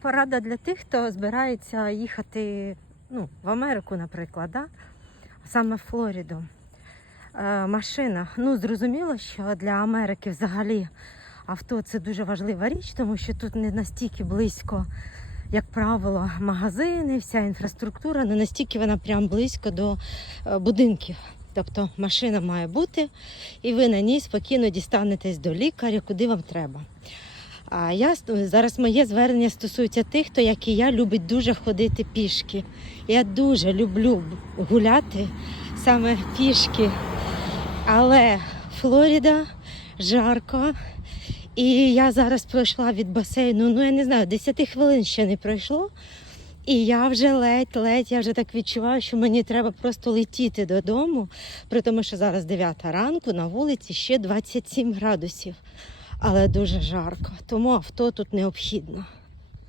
Порада для тих, хто збирається їхати ну, в Америку, наприклад, да? саме в Флориду. Е, машина. Ну, зрозуміло, що для Америки взагалі авто це дуже важлива річ, тому що тут не настільки близько, як правило, магазини, вся інфраструктура, не настільки вона прям близько до е, будинків. Тобто машина має бути, і ви на ній спокійно дістанетесь до лікаря, куди вам треба. А я зараз моє звернення стосується тих, хто, як і я, любить дуже ходити пішки. Я дуже люблю гуляти саме пішки. Але Флоріда жарко. І я зараз пройшла від басейну, ну я не знаю, 10 хвилин ще не пройшло. І я вже ледь-ледь, я вже так відчуваю, що мені треба просто летіти додому, при тому, що зараз 9 ранку на вулиці ще 27 градусів, але дуже жарко, тому авто тут необхідно.